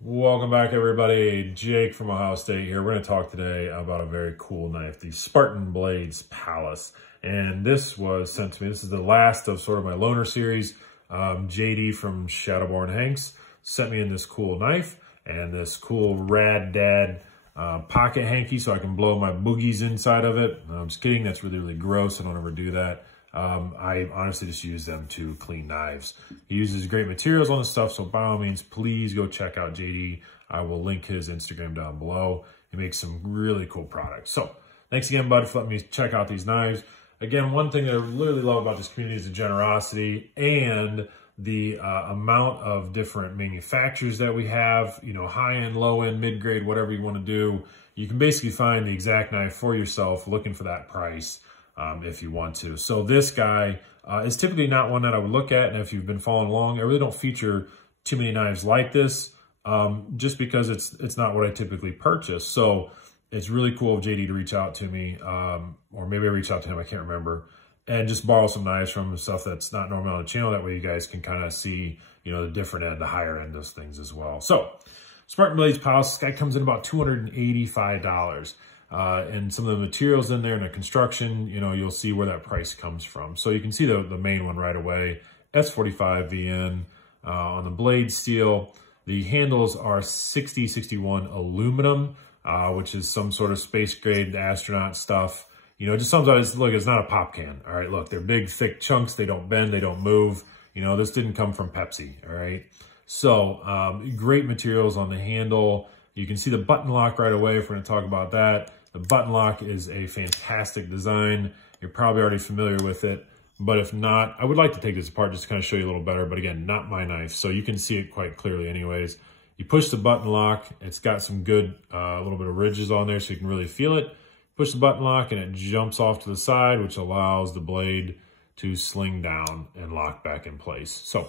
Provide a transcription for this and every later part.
Welcome back, everybody. Jake from Ohio State here. We're going to talk today about a very cool knife, the Spartan Blades Pallas. And this was sent to me. This is the last of sort of my loaner series. JD from Shadowborn Hanks sent me in this cool knife and this cool rad dad pocket hanky so I can blow my boogies inside of it. No, I'm just kidding. That's really, really gross. I don't ever do that. I honestly just use them to clean knives. He uses great materials on the stuff, so by all means, please go check out JD. I will link his Instagram down below. He makes some really cool products. So thanks again, bud, for letting me check out these knives. Again, one thing that I really love about this community is the generosity and the amount of different manufacturers that we have, you know, high end, low end, mid grade, whatever you want to do. You can basically find the exact knife for yourself looking for that price. If you want to. So this guy is typically not one that I would look at, and if you've been following along, I really don't feature too many knives like this, just because it's not what I typically purchase. So it's really cool of JD to reach out to me, or maybe I reach out to him, I can't remember, and just borrow some knives from him, stuff that's not normally on the channel. That way you guys can kind of see, you know, the different end, the higher end of things as well. So Spartan Blades Pallas, this guy comes in about $285. And some of the materials in there and the construction, you know, you'll see where that price comes from. So you can see the main one right away, S45 VN on the blade steel. The handles are 6061 aluminum, which is some sort of space grade astronaut stuff. You know, just sometimes, look, it's not a pop can. All right, look, they're big, thick chunks. They don't bend, they don't move. You know, this didn't come from Pepsi, all right? So great materials on the handle. You can see the button lock right away if we're going to talk about that. The button lock is a fantastic design. You're probably already familiar with it, but if not, I would like to take this apart just to kind of show you a little better, but again, not my knife, so you can see it quite clearly anyways. You push the button lock, it's got some good, little bit of ridges on there so you can really feel it. Push the button lock and it jumps off to the side, which allows the blade to sling down and lock back in place. So,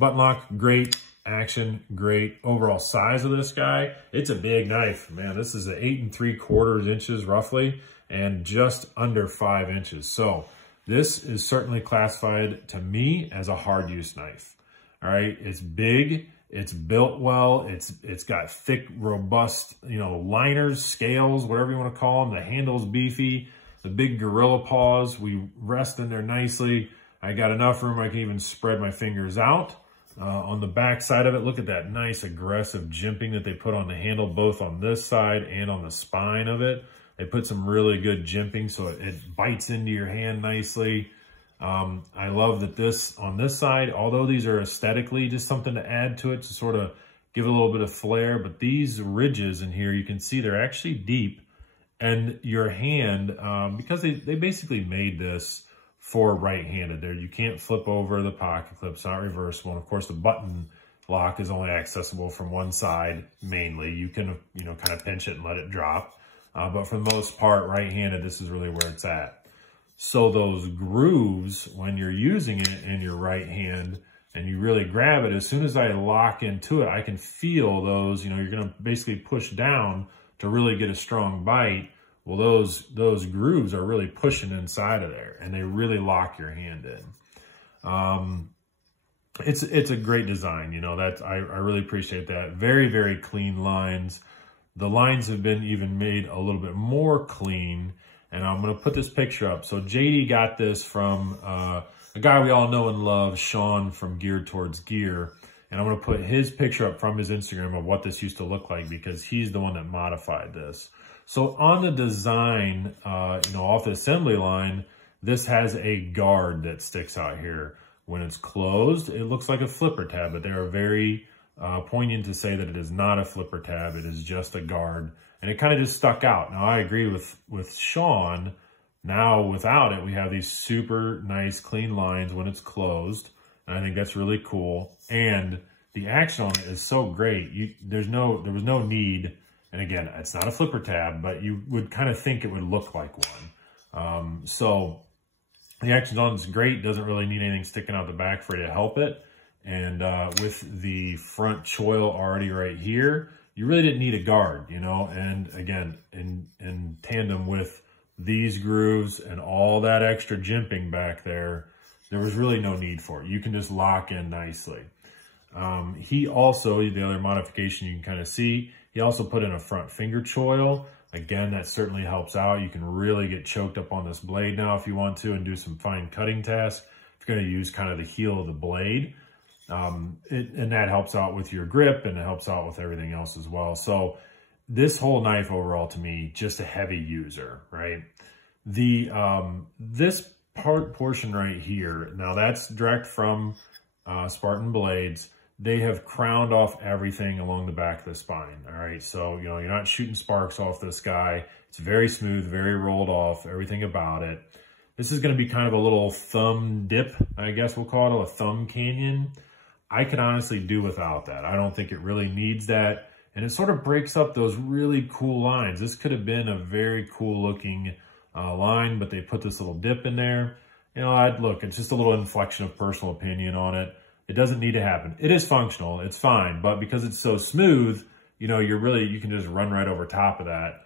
button lock, great. Action, great. Overall size of this guy, it's a big knife, man. This is an 8 3/4 inches roughly, and just under 5 inches. So this is certainly classified to me as a hard use knife. All right, it's big, it's built well, it's got thick, robust, you know, liners, scales, whatever you want to call them. The handle's beefy, the big gorilla paws, we rest in there nicely. I got enough room I can even spread my fingers out. On the back side of it, look at that nice aggressive jimping that they put on the handle, both on this side and on the spine of it. They put some really good jimping so it bites into your hand nicely. I love that this, on this side, although these are aesthetically just something to add to it to sort of give it a little bit of flair, but these ridges in here, you can see they're actually deep. And your hand, because they basically made this for right-handed there. You can't flip over the pocket clip. It's not reversible. And of course, the button lock is only accessible from one side mainly. You can, you know, kind of pinch it and let it drop. But for the most part, right-handed, this is really where it's at. So those grooves, when you're using it in your right hand and you really grab it, as soon as I lock into it, I can feel those, you know, you're going to basically push down to really get a strong bite. Well, those grooves are really pushing inside of there, and they really lock your hand in. It's a great design, you know. I really appreciate that. Very, very clean lines. The lines have been even made a little bit more clean, and I'm going to put this picture up. So JD got this from a guy we all know and love, Sean from Geared Towards Gear, and I'm going to put his picture up from his Instagram of what this used to look like because he's the one that modified this. So on the design, you know, off the assembly line, this has a guard that sticks out here. When it's closed, it looks like a flipper tab, but they are very poignant to say that it is not a flipper tab. It is just a guard, and it kind of just stuck out. Now, I agree with Sean. Now, without it, we have these super nice, clean lines when it's closed, and I think that's really cool. And the action on it is so great. There was no need. And again, it's not a flipper tab, but you would kind of think it would look like one. So the action on is great. Doesn't really need anything sticking out the back for it to help it. And with the front choil already right here, you really didn't need a guard, you know. And again, in tandem with these grooves and all that extra jimping back there, there was really no need for it. You can just lock in nicely. He also, the other modification you can kind of see, he also put in a front finger choil. Again, that certainly helps out. You can really get choked up on this blade now if you want to and do some fine cutting tasks. If you're going to use kind of the heel of the blade. And that helps out with your grip and it helps out with everything else as well. So this whole knife overall to me, just a heavy user, right? This portion right here, now that's direct from Spartan blades. They have crowned off everything along the back of the spine, all right? So, you're not shooting sparks off this guy. It's very smooth, very rolled off, everything about it. This is gonna be kind of a little thumb dip, I guess we'll call it, a thumb canyon. I could honestly do without that. I don't think it really needs that. And it sort of breaks up those really cool lines. This could have been a very cool looking line, but they put this little dip in there. Look, it's just a little inflection of personal opinion on it. It doesn't need to happen. It is functional, it's fine, but because it's so smooth, you can just run right over top of that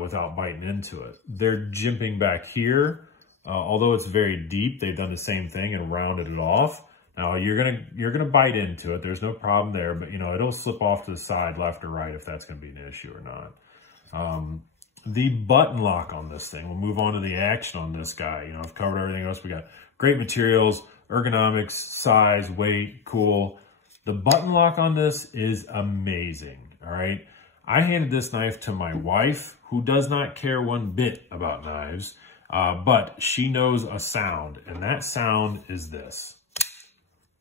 without biting into it. They're jimping back here. Although it's very deep, they've done the same thing and rounded it off. Now you're gonna bite into it. There's no problem there, but it'll slip off to the side, left or right, if that's gonna be an issue or not. The button lock on this thing, we'll move on to the action on this guy. I've covered everything else. We got great materials, ergonomics, size, weight, cool. The button lock on this is amazing, all right? I handed this knife to my wife, who does not care one bit about knives, but she knows a sound, and that sound is this.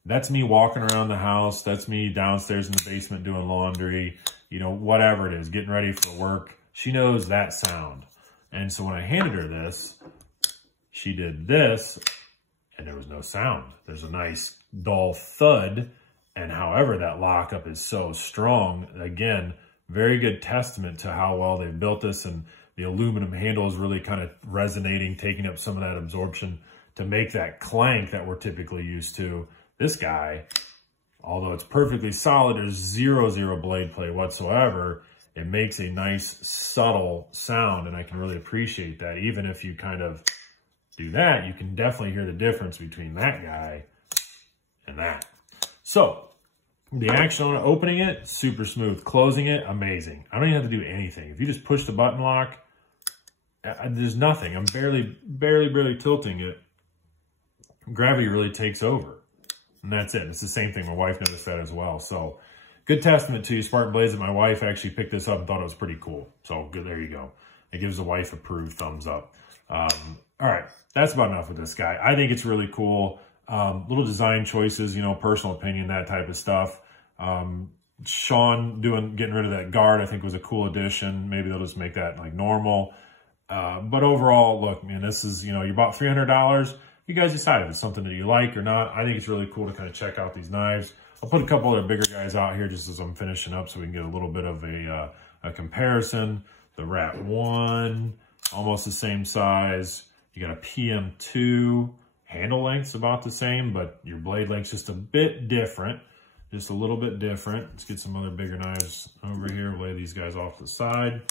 That's me walking around the house. That's me downstairs in the basement doing laundry, whatever it is, getting ready for work. She knows that sound. And so when I handed her this, she did this, and there was no sound. There's a nice dull thud, and however that lockup is so strong, again, very good testament to how well they've built this, and the aluminum handle is really kind of resonating, taking up some of that absorption to make that clank that we're typically used to. This guy, although it's perfectly solid, there's zero blade play whatsoever. It makes a nice subtle sound, and I can really appreciate that. Even if you kind of do that, you can definitely hear the difference between that guy and that. So the action on opening it, super smooth. Closing it, amazing. I don't even have to do anything. If you just push the button lock, there's nothing. I'm barely tilting it. Gravity really takes over. And that's it. It's the same thing. My wife noticed that as well. So good testament to you, Spartan Blades, that my wife actually picked this up and thought it was pretty cool. So good, there you go. It gives the wife approved thumbs up. All right, that's about enough with this guy. I think it's really cool. Little design choices, personal opinion, that type of stuff. Sean getting rid of that guard, I think was a cool addition. Maybe they'll just make that like normal. But overall, look, man, this is, you bought $300. You guys decide if it's something that you like or not. I think it's really cool to kind of check out these knives. I'll put a couple other bigger guys out here just as I'm finishing up so we can get a little bit of a comparison. The Rat 1, almost the same size. You got a PM2. Handle length's about the same, but your blade length's just a bit different. Just a little bit different. Let's get some other bigger knives over here. Lay these guys off to the side.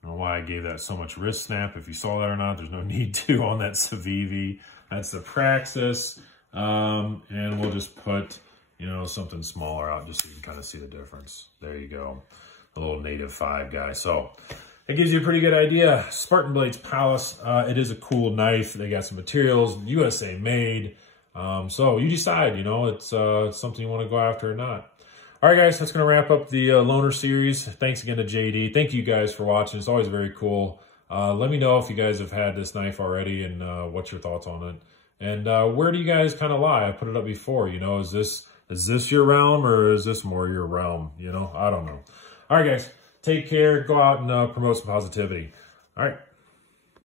I don't know why I gave that so much wrist snap. If you saw that or not, there's no need to on that Civivi. That's the Praxis. And we'll just put, something smaller out just so you can kind of see the difference. There you go. A little native 5 guy. So it gives you a pretty good idea. Spartan Blades Pallas. It is a cool knife. They got some materials, USA made. So you decide, it's something you want to go after or not. All right, guys, that's going to wrap up the loaner series. Thanks again to JD. Thank you guys for watching. It's always very cool. Let me know if you guys have had this knife already and what's your thoughts on it. And where do you guys kind of lie? I put it up before, is this your realm or is this more your realm? I don't know. All right, guys, take care. Go out and promote some positivity. All right.